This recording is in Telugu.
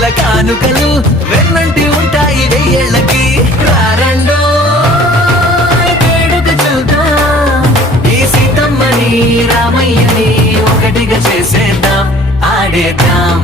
రంగుల కానుకలు వెన్నంటి ఉంటాయి వెయ్యేళ్ళకి. రారండో వేడుక చూద్దాం, ఈ సీతమ్మని రామయ్యని ఒకటిగా చేసేద్దాం, ఆడేద్దాం.